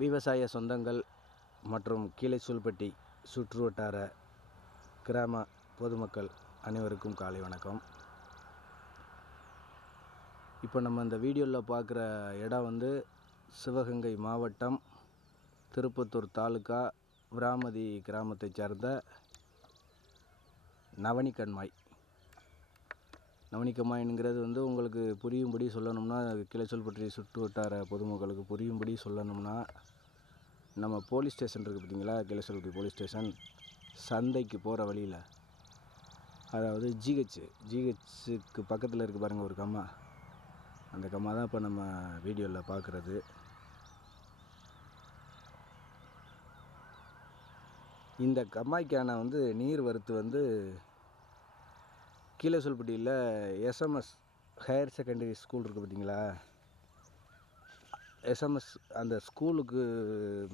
விவசாய சொந்தங்கள் மற்றும் கீழைசூல்பட்டி சுற்றுவட்டார கிராம பொதுமக்கள் அனைவருக்கும் காலை வணக்கம். இப்போ நம்ம இந்த வீடியோவில் பார்க்குற இடம் வந்து சிவகங்கை மாவட்டம் திருப்பத்தூர் தாலுக்கா விராமதி கிராமத்தை சேர்ந்த நவனிக்கண்மாய். நவனிக்கண்மாய்ங்கிறது வந்து உங்களுக்கு புரியும்படி சொல்லணும்னா, கீழைசூல்பட்டி சுற்றுவட்டார பொதுமக்களுக்கு புரியும்படி சொல்லணும்னா, நம்ம போலீஸ் ஸ்டேஷன் இருக்குது பார்த்தீங்களா, கீழைசூல்பட்டி போலீஸ் ஸ்டேஷன் சந்தைக்கு போகிற வழியில், அதாவது ஜிஹெச்சுக்கு பக்கத்தில் இருக்குது பாருங்கள் ஒரு கம்மா. அந்த கம்மா தான் இப்போ நம்ம வீடியோவில் பார்க்குறது. இந்த கம்மாய்க்கான வந்து நீர் வரத்து வந்து கீழைசூல்பட்டியில் எஸ்எம்எஸ் ஹையர் செகண்டரி ஸ்கூல் இருக்குது பார்த்தீங்களா, எஸ்எம்எஸ் அந்த ஸ்கூலுக்கு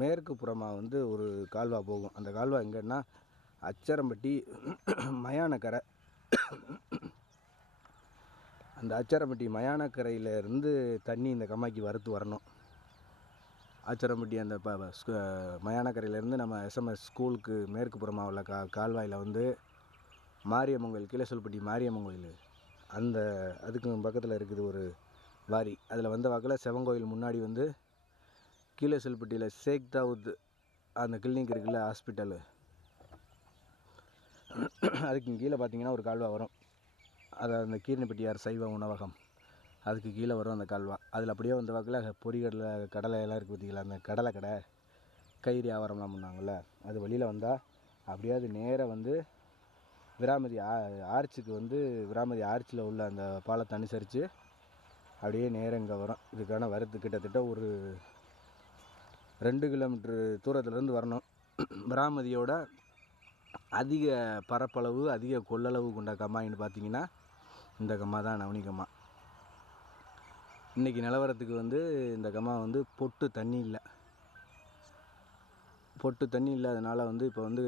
மேற்கு புறமாக வந்து ஒரு கால்வாய் போகும். அந்த கால்வாய் எங்கன்னா அச்சரம்பட்டி மயானக்கரை. அந்த அச்சரம்பட்டி மயானக்கரையிலேருந்து தண்ணி இந்த கம்மாய்க்கு வரத்து வரணும். அச்சரம்பட்டி அந்த மயானக்கரையிலேருந்து நம்ம எஸ்எம்எஸ் ஸ்கூலுக்கு மேற்கு புறமாக உள்ள கால்வாயில் வந்து மாரியம்மன் கோயில், கீழைசூல்பட்டி மாரியம்மன் கோயில், அந்த அதுக்கு பக்கத்தில் இருக்குது ஒரு வாரி. அதில் வந்த வாக்கில் சிவங்கோயில் முன்னாடி வந்து கீழைசூல்பட்டியில் ஷேக் தாவூத் அந்த கிளினிக் இருக்குல்ல, ஹாஸ்பிட்டலு, அதுக்கு கீழே பார்த்தீங்கன்னா ஒரு கால்வாய் வரும். அது அந்த கீரணிப்பட்டியார் சைவ உணவகம், அதுக்கு கீழே வரும் அந்த கால்வாய். அதில் அப்படியே வந்த வாக்கில் பொரிகடலை கடலையெல்லாம் இருக்குது பார்த்தீங்களா, அந்த கடலை கடை கயிறு வியாபாரம்லாம் பண்ணாங்கள்ல, அது வழியில் வந்தால் அப்படியே அது நேராக வந்து விராமதி ஆர்ச்சுக்கு வந்து விராமதி ஆர்ச்சில் உள்ள அந்த பாலத்தை அனுசரித்து அப்படியே நேரம் இங்கே வரும். இதுக்கான வரத்து கிட்டத்தட்ட ஒரு 2 கிலோமீட்ரு தூரத்துலேருந்து வரணும். விராமதியோட அதிக பரப்பளவு அதிக கொள்ளளவு கொண்ட கம்மாயின்னு பார்த்தீங்கன்னா இந்த கம்மா தான், நவனிக்கம்மா. இன்றைக்கி நிலவரத்துக்கு வந்து இந்த கம்மா வந்து பொட்டு தண்ணி இல்லாதனால வந்து இப்போ வந்து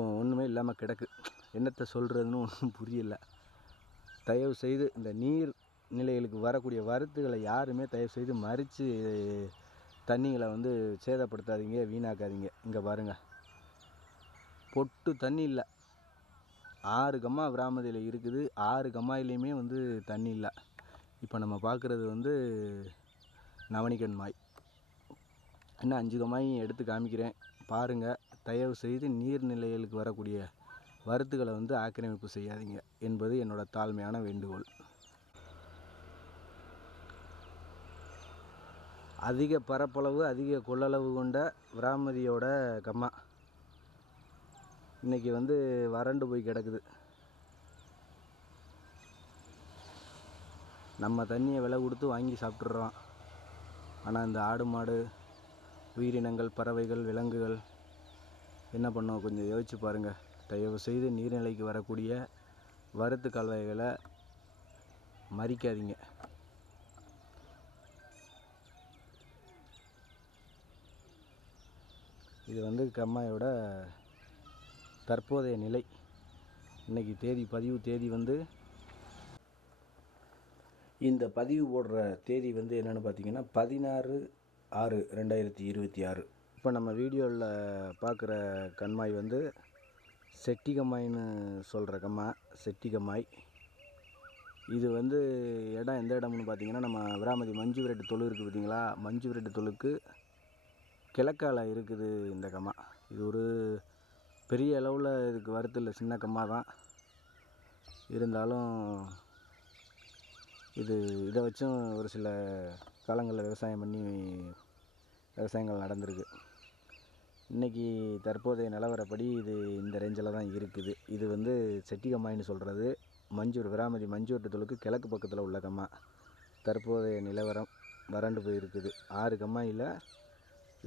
ஒன்றுமே இல்லாமல் கிடக்கு. என்னத்தை சொல்கிறதுன்னு ஒன்றும் புரியல. தயவு செய்து இந்த நீர் நிலைகளுக்கு வரக்கூடிய வரத்துகளை யாருமே தயவு செய்து மறித்து தண்ணிகளை வந்து சேதப்படுத்தாதீங்க, வீணாக்காதீங்க. இங்கே பாருங்கள், பொட்டு தண்ணி இல்லை. 6 கம்மா விராமதியில் இருக்குது. 6 கம்மாயிலையுமே வந்து தண்ணி இல்லை. இப்போ நம்ம பார்க்குறது வந்து நவனிக்கண்மாய். இன்னும் 5 கம்மாயும் எடுத்து காமிக்கிறேன் பாருங்கள். தயவு செய்து நீர்நிலைகளுக்கு வரக்கூடிய வரத்துகளை வந்து ஆக்கிரமிப்பு செய்யாதீங்க என்பது என்னோடய தாழ்மையான வேண்டுகோள். அதிக பரப்பளவு அதிக கொள்ளளவு கொண்ட விராமதியோட கம்மா இன்றைக்கி வந்து வறண்டு போய் கிடக்குது. நம்ம தண்ணியை விலை கொடுத்து வாங்கி சாப்பிட்றோம். ஆனால் இந்த ஆடு மாடு உயிரினங்கள், பறவைகள், விலங்குகள் என்ன பண்ணோம், கொஞ்சம் யோசிச்சு பாருங்கள். தயவு செய்து நீர்நிலைக்கு வரக்கூடிய வரத்து கால்வாய்களை மறிக்காதீங்க. இது வந்து கம்மாயோட தற்போதைய நிலை. இன்றைக்கி பதிவு தேதி வந்து, இந்த பதிவு போடுற தேதி வந்து என்னென்னு பார்த்தீங்கன்னா 16/6/2026. இப்போ நம்ம வீடியோவில் பார்க்குற கண்மாய் வந்து செட்டி கம்மாயின்னு சொல்கிற கம்மா, செட்டி கம்மாய். இது வந்து இடம் எந்த இடம்னு பார்த்தீங்கன்னா, நம்ம விராமதி மஞ்சு விரட்டு தொழு இருக்குது பார்த்தீங்களா, மஞ்சு விரட்டு தொழுக்கு கிழக்கால இருக்குது இந்த கம்மா. இது ஒரு பெரிய அளவில் இதுக்கு வரத்து இல்லை, சின்ன கம்மா தான். இருந்தாலும் இதை வச்சும் ஒரு சில காலங்களில் விவசாயங்கள் நடந்திருக்கு. இன்றைக்கி தற்போதைய நிலவரப்படி இது இந்த ரேஞ்சில் தான் இருக்குது. இது வந்து செட்டி கம்மாயின்னு சொல்கிறது விராமதி மஞ்சு விரட்டு தொழுக்கு கிழக்கு பக்கத்தில் உள்ள கம்மா. தற்போதைய நிலவரம் வறண்டு போயிருக்குது. 6 கம்மாயில்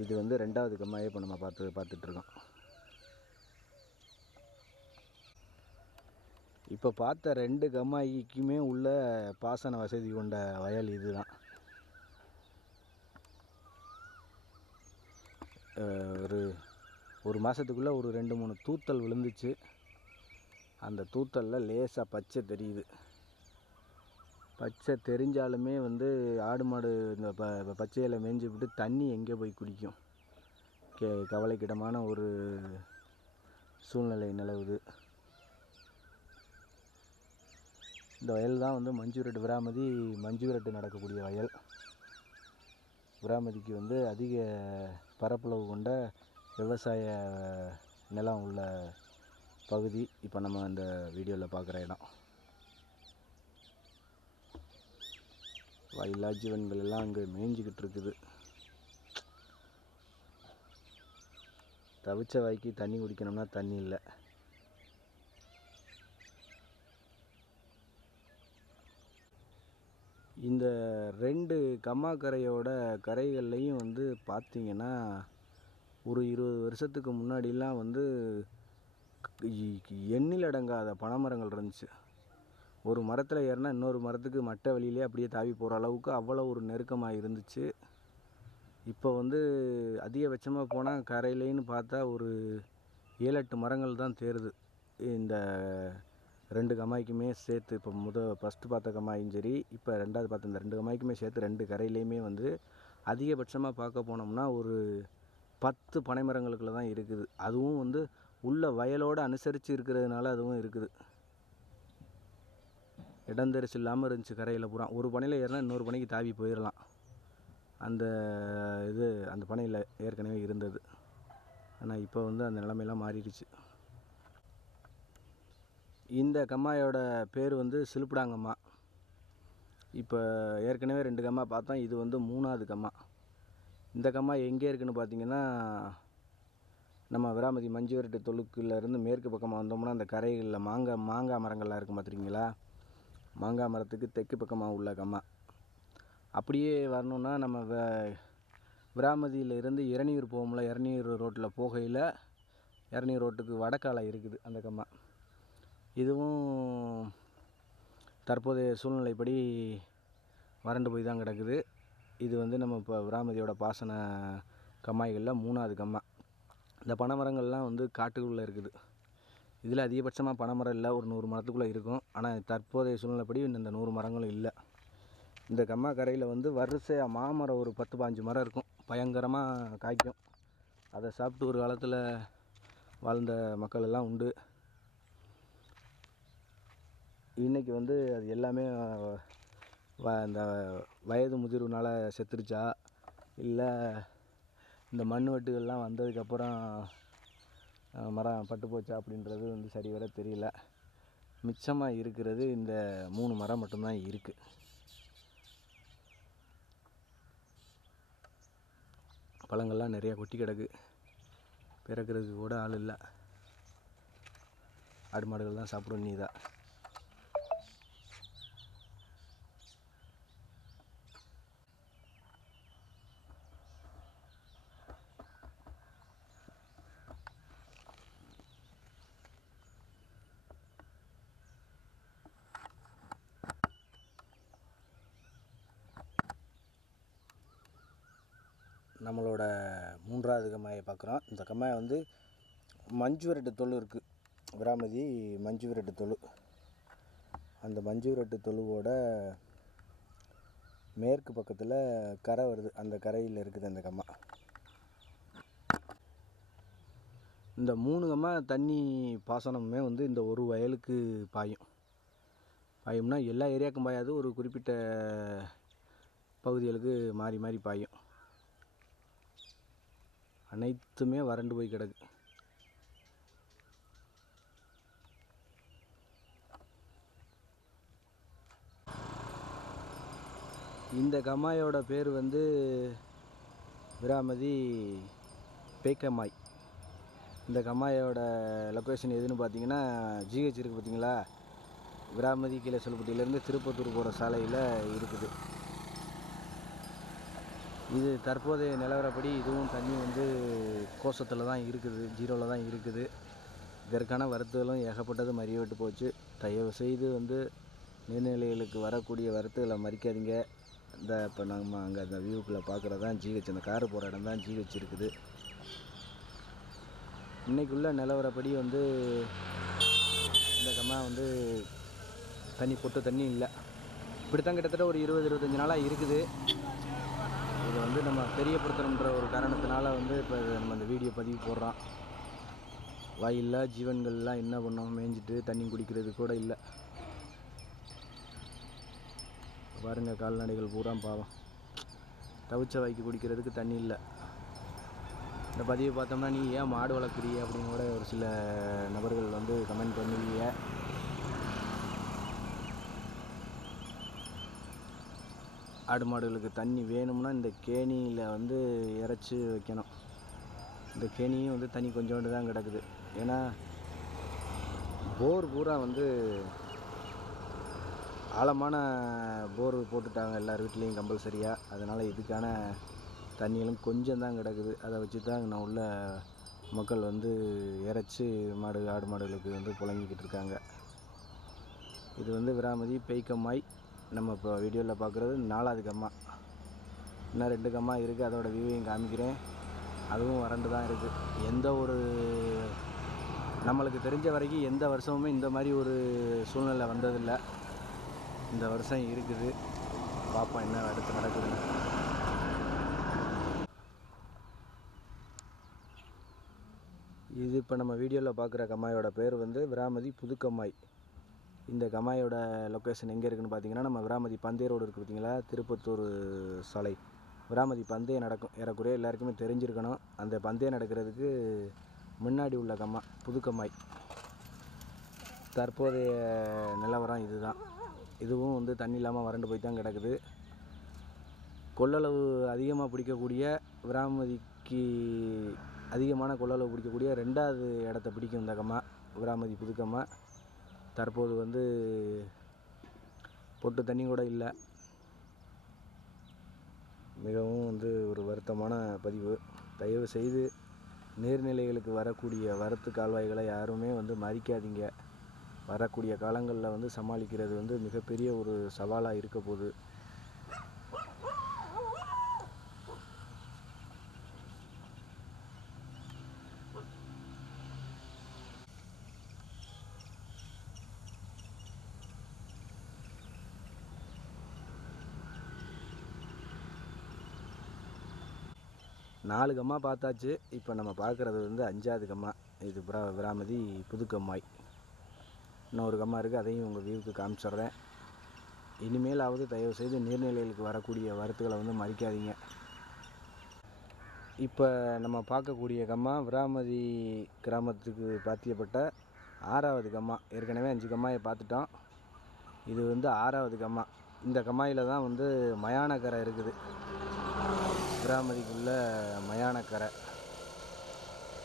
இது வந்து 2வது கம்மாயை இப்போ நம்ம பார்த்துட்ருக்கோம். இப்போ பார்த்த 2 கம்மாய்க்குமே உள்ள பாசன வசதி கொண்ட வயல் இது தான். ஒரு மாதத்துக்குள்ளே ஒரு 2-3 தூத்தல் விழுந்துச்சு. அந்த தூத்தலில் லேசாக பச்சை தெரியுது. பச்சை தெரிஞ்சாலுமே வந்து ஆடு மாடு இந்த பச்சையில் மேய்ஞ்சி விட்டு தண்ணி எங்கே போய் குடிக்கும்? கவலைக்கிடமான ஒரு சூழ்நிலை நிலவுது. இந்த வயல் தான் வந்து மஞ்சுவிரட்டு விராமதி மஞ்சுவிரட்டு நடக்கக்கூடிய வயல். விராமதிக்கு வந்து அதிக பரப்பளவு கொண்ட விவசாய நிலம் உள்ள பகுதி இப்போ நம்ம அந்த வீடியோவில் பார்க்குற இடம். வயலா ஜீவன்கள் எல்லாம் அங்கே மேய்ஞ்சிக்கிட்டு இருக்குது. தவிச்ச வாய்க்கு தண்ணி குடிக்கணும்னா தண்ணி இல்லை. இந்த 2 கம்மாக்கரையோட கரைகள்லையும் வந்து பார்த்திங்கன்னா ஒரு 20 வருஷத்துக்கு முன்னாடிலாம் வந்து எண்ணில் அடங்காத பனைமரங்கள் இருந்துச்சு. ஒரு மரத்தில் ஏறினா இன்னொரு மரத்துக்கு மட்டை வழியிலே அப்படியே தாவி போகிற அளவுக்கு அவ்வளோ ஒரு நெருக்கமாக இருந்துச்சு. இப்போ வந்து அதிகபட்சமாக போனால் கரையிலேன்னு பார்த்தா ஒரு 7-8 மரங்கள் தான் தேருது. இந்த 2 கம்மாய்க்குமே சேர்த்து இப்போ ஃபஸ்ட்டு பார்த்த கம்மாயும் சரி, இப்போ 2வது பார்த்த இந்த 2 கம்மாய்க்குமே சேர்த்து 2 கரையிலையுமே வந்து அதிகபட்சமாக பார்க்க போனோம்னா ஒரு 10 பனை மரங்களுக்குள்ள தான் இருக்குது. அதுவும் வந்து உள்ள வயலோடு அனுசரித்து இருக்கிறதுனால அதுவும் இருக்குது. இடந்தரிசு இல்லாமல் இருந்துச்சு கரையில் பூரா. ஒரு பனையில் ஏறினா இன்னொரு பனைக்கு தாவி போயிடலாம். அந்த அந்த பனையில் ஏற்கனவே இருந்தது. ஆனால் இப்போ வந்து அந்த நிலைமையெல்லாம் மாறிடுச்சு. இந்த கம்மாயோட பேர் வந்து சிலுப்பிடாங்கம்மா. இப்போ ஏற்கனவே 2 கம்மா பார்த்தோம். இது வந்து 3வது கம்மா. இந்த கம்மா எங்கே இருக்குதுன்னு பார்த்தீங்கன்னா, நம்ம விராமதி மஞ்சுவிரட்டு தொழுக்குலேருந்து மேற்கு பக்கமாக வந்தோம்னா அந்த கரைகளில் மாங்காய் மரங்கள்லாம் இருக்கும் பார்த்துருக்கீங்களா? மாங்காய் மரத்துக்கு தெற்கு பக்கமாக உள்ள கம்மா. அப்படியே வரணுன்னா நம்ம விராமதியிலேருந்து இளநீர் போகும்ல, இளநீர் ரோட்டில் போகையில் இளநீர் ரோட்டுக்கு வடக்கால இருக்குது அந்த கம்மா. இதுவும் தற்போதைய சூழ்நிலைப்படி வறண்டு போய் தான் கிடக்குது. இது வந்து நம்ம இப்போ விராமதியோட பாசன கம்மாய்களில் 3வது கம்மா. இந்த பனைமரங்கள்லாம் வந்து காட்டுக்குள்ளே இருக்குது. இதில் அதிகபட்சமாக பனைமரம் இல்லை, ஒரு 100 மரத்துக்குள்ளே இருக்கும். ஆனால் தற்போதைய சூழ்நிலைப்படி இந்த 100 மரங்களும் இல்லை. இந்த கம்மா கரையில் வந்து வரிசையாக மாமரம் ஒரு 10-15 மரம் இருக்கும். பயங்கரமாக காய்க்கும். அதை சாப்பிட்டு ஒரு காலத்தில் வாழ்ந்த மக்கள் எல்லாம் உண்டு. இன்றைக்கி வந்து அது எல்லாமே இந்த வயது முதிர்வுனால் செத்துருச்சா, இல்லை இந்த மண் வெட்டுகள்லாம் வந்ததுக்கப்புறம் மரம் பட்டு போச்சா அப்படின்றது வந்து சரிவர தெரியல. மிச்சமாக இருக்கிறது இந்த 3 மரம் மட்டும்தான் இருக்குது. பழங்கள்லாம் நிறையா கொட்டி கிடக்கு. பிறக்கிறதுக்கு கூட ஆள் இல்லை. ஆடு மாடுகள் தான் சாப்பிடும். நீதான் நம்மளோட 3வது கம்மாயை பார்க்குறோம். இந்த கம்மாயை வந்து மஞ்சுவிரட்டு தொழு இருக்குது. விராமதி மஞ்சுவிரட்டு தொழு. அந்த மஞ்சுவிரட்டு தொழுவோட மேற்கு பக்கத்தில் கரை வருது. அந்த கரையில் இருக்குது அந்த கம்மா. இந்த 3 கம்மா தண்ணி பாசனமுமே வந்து இந்த ஒரு வயலுக்கு பாயும்னா எல்லா ஏரியாவுக்கும் பாயாது, ஒரு குறிப்பிட்ட பகுதிகளுக்கு மாறி மாறி பாயும். அனைத்துமே வறண்டு போய் கிடக்கு. இந்த கம்மாயோட பேர் வந்து விராமதி பேக்கம்மாய். இந்த கம்மாயோட லொக்கேஷன் எதுன்னு பார்த்தீங்கன்னா, ஜிஹெச் இருக்குது பார்த்தீங்களா, விராமதி கீழசொல்பட்டியிலேருந்து திருப்பத்தூர் போகிற சாலையில் இருக்குது. இது தற்போதைய நிலவரப்படி இதுவும் தண்ணி வந்து கோசத்தில் தான் இருக்குது, 0ல் தான் இருக்குது. இதற்கான வரத்துகளும் ஏகப்பட்டது மறிவிட்டு போச்சு. தயவு செய்து வந்து நீர்நிலைகளுக்கு வரக்கூடிய வரத்துகளை மறிக்காதீங்க. இந்த இப்போ நம்ம அங்கே அந்த வியூக்குள்ளே பார்க்குறது தான் ஜிஹெச். அந்த காரு போகிற இடம் தான் ஜிஹெச் இருக்குது. இன்றைக்குள்ள நிலவரப்படி வந்து இந்த கம்மா வந்து தண்ணி இல்லை. இப்படி தான் கிட்டத்தட்ட ஒரு 20-25 நாளாக இருக்குது. இது வந்து நம்ம தெரியப்படுத்தணுன்ற ஒரு காரணத்தினால வந்து இப்போ நம்ம இந்த வீடியோ பதிவு போடுறோம். வாயில்லா ஜீவன்கள்லாம் என்ன பண்ணோம், மேய்ஞ்சிட்டு தண்ணி குடிக்கிறது கூட இல்லை. பாருங்கள், கால்நடைகள் பூரா பாவம் தவிச்ச வாய்க்கு குடிக்கிறதுக்கு தண்ணி இல்லை. இந்த பதிவை பார்த்தோம்னா நீ ஏன் மாடு வளர்க்குறீ அப்படின்னு கூட ஒரு சில நபர்கள் வந்து கமெண்ட் பண்ணுவீங்க. ஆடு மாடுகளுக்கு தண்ணி வேணும்னா இந்த கேணியில் வந்து இறைச்சி வைக்கணும். இந்த கேணியும் வந்து தண்ணி கொஞ்சோண்டு தான் கிடக்குது. ஏன்னா போர் பூரா வந்து ஆழமான போர் போட்டுட்டாங்க எல்லார் வீட்லேயும் கம்பல்சரியாக. அதனால் இதுக்கான தண்ணிகளும் கொஞ்சம் தான் கிடக்குது. அதை வச்சு தான் நான் உள்ள மக்கள் வந்து இறைச்சி ஆடு மாடுகளுக்கு வந்து புழங்கிக்கிட்டு இருக்காங்க. இது வந்து விராமதி பெய்க்கம்மாய். நம்ம இப்போ வீடியோவில் பார்க்குறது 4வது கம்மா. இன்னும் 2 கம்மா இருக்குது. அதோடய வியூவையும் காமிக்கிறேன். அதுவும் வறண்டு தான் இருக்குது. எந்த ஒரு நம்மளுக்கு தெரிஞ்ச வரைக்கும் எந்த வருஷமுமே இந்த மாதிரி ஒரு சூழ்நிலை வந்ததில்லை. இந்த வருஷம் இருக்குது. பார்ப்போம் என்ன அடுத்து நடக்குதுன்னு. இது இப்போ நம்ம வீடியோவில் பார்க்குற கம்மாயோட பேர் வந்து விராமதி புதுக்கம்மாய். இந்த கம்மாயோட லொக்கேஷன் எங்கே இருக்குதுன்னு பார்த்தீங்கன்னா, நம்ம விராமதி பந்தே ரோடு இருக்குது பார்த்தீங்களா, திருப்பத்தூர் சாலை. விராமதி பந்தே நடக்கும், ஏறக்குறைய எல்லாருக்குமே தெரிஞ்சிருக்கணும். அந்த பந்தே நடக்கிறதுக்கு முன்னாடி உள்ள கம்மா புதுக்கம்மாய். தற்போதைய நிலவரம் இதுதான். இதுவும் வந்து தண்ணி இல்லாமல் வறண்டு போய் தான் கிடக்குது. கொள்ளளவு அதிகமாக பிடிக்கக்கூடிய விராமதிக்கு அதிகமான கொள்ளளவு பிடிக்கக்கூடிய 2வது இடத்த பிடிக்கும் இந்த கம்மா விராமதி புதுக்கம்மா. தற்போது வந்து பொட்டு தண்ணி கூட இல்லை. மிகவும் வந்து ஒரு வருத்தமான பதிவு. தயவு செய்து நீர்நிலைகளுக்கு வரக்கூடிய வரத்து கால்வாய்களை யாருமே வந்து மறிக்காதீங்க. வரக்கூடிய காலங்களில் வந்து சமாளிக்கிறது வந்து மிகப்பெரிய ஒரு சவாலாக இருக்க போகுது. நாலு கம்மா பார்த்தாச்சு. இப்போ நம்ம பார்க்குறது வந்து 5வது கம்மா. இது விராமதி புதுக்கம்மாய். இன்னொரு கம்மா இருக்குது, அதையும் உங்கள் வியூவுக்கு காமிச்சிட்றேன். இனிமேலாவது தயவுசெய்து நீர்நிலைகளுக்கு வரக்கூடிய வரத்துகளை வந்து மறிக்காதீங்க. இப்போ நம்ம பார்க்கக்கூடிய கம்மா விராமதி கிராமத்துக்கு பாத்தியப்பட்ட 6வது கம்மா. ஏற்கனவே 5 கம்மாயை பார்த்துட்டோம். இது வந்து 6வது கம்மா. இந்த கம்மாயில் தான் வந்து மயானக்கரை இருக்குது. விராமதிக்குள்ள மயானக்கரை.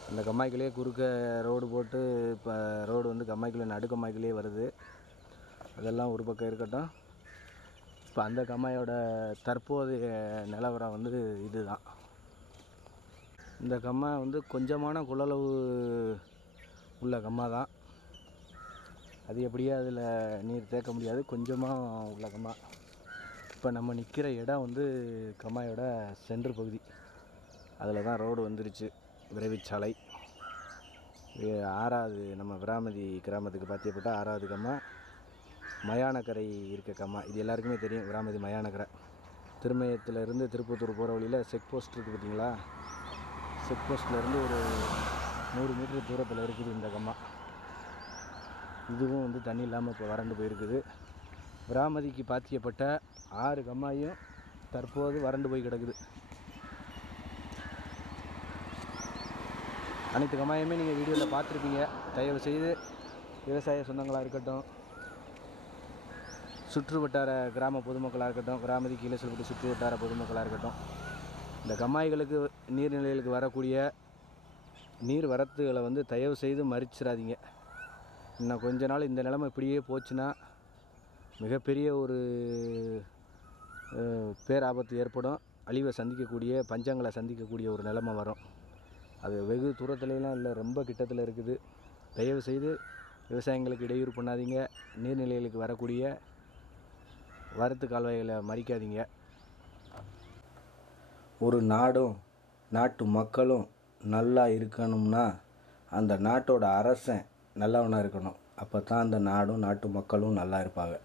அந்த கம்மாய்க்குள்ளே குறுக்க ரோடு போட்டு இப்போ ரோடு வந்து கம்மாய்க்குள்ளே நடுக்கம்மாய்க்குள்ளே வருது. அதெல்லாம் ஒரு பக்கம் இருக்கட்டும். இப்போ அந்த கம்மாயோட தற்போதைய நிலவரம் வந்து இதுதான். இந்த கம்மா வந்து கொஞ்சமான கொள்ளளவு உள்ள கம்மா தான். அது எப்படியே அதில் நீர் தேக்க முடியாது. கொஞ்சமாக உள்ள கம்மா. இப்போ நம்ம நிற்கிற இடம் வந்து கம்மாயோட சென்ட்ரு பகுதி. அதில் தான் ரோடு வந்துருச்சு, விரைவுச்சாலை. 6வது நம்ம விராமதி கிராமத்துக்கு பாத்தியப்பட்ட 6வது கம்மா மயானக்கரை இருக்க கம்மா. இது எல்லாருக்குமே தெரியும், விராமதி மயானக்கரை. திருமயத்திலேருந்து திருப்பத்தூர் போகிற வழியில் செக் போஸ்ட் இருக்குது பார்த்தீங்களா, செக் போஸ்ட்லேருந்து ஒரு 100 மீட்டர் தூரத்தில் இருக்குது இந்த கம்மா. இதுவும் வந்து தண்ணி இல்லாமல் இப்போ வறண்டு போயிருக்குது. விராமதிக்கு பாத்தியப்பட்ட 6 கம்மாயும் தற்போது வறண்டு போய் கிடக்குது. அனைத்து கம்மாயுமே நீங்கள் வீடியோவில் பார்த்துருப்பீங்க. தயவு செய்து விவசாய சொந்தங்களாக இருக்கட்டும், சுற்று வட்டார கிராம பொதுமக்களாக இருக்கட்டும், விராமதி கீழே சொல்லப்பட்ட சுற்று வட்டார பொதுமக்களாக இருக்கட்டும், இந்த கம்மாய்களுக்கு நீர்நிலைகளுக்கு வரக்கூடிய நீர் வரத்துகளை வந்து தயவு செய்து மறிச்சிடாதீங்க. இன்னும் கொஞ்ச நாள் இந்த நிலைமை இப்படியே போச்சுன்னா மிகப்பெரிய ஒரு பேராபத்து ஏற்படும். அழிவை சந்திக்கக்கூடிய, பஞ்சங்களை சந்திக்கக்கூடிய ஒரு நிலைமை வரும். அது வெகு தூரத்துலலாம் இல்லை, ரொம்ப கிட்டத்தில் இருக்குது. தயவு செய்து விவசாயிங்களுக்கு இடையூறு பண்ணாதீங்க. நீர்நிலைகளுக்கு வரக்கூடிய வரத்து கால்வாய்களை மறிக்காதீங்க. ஒரு நாடும் நாட்டு மக்களும் நல்லா இருக்கணும்னா அந்த நாட்டோட அரசன் நல்லவனாக இருக்கணும். அப்போ தான் அந்த நாடும் நாட்டு மக்களும் நல்லா இருப்பாங்க.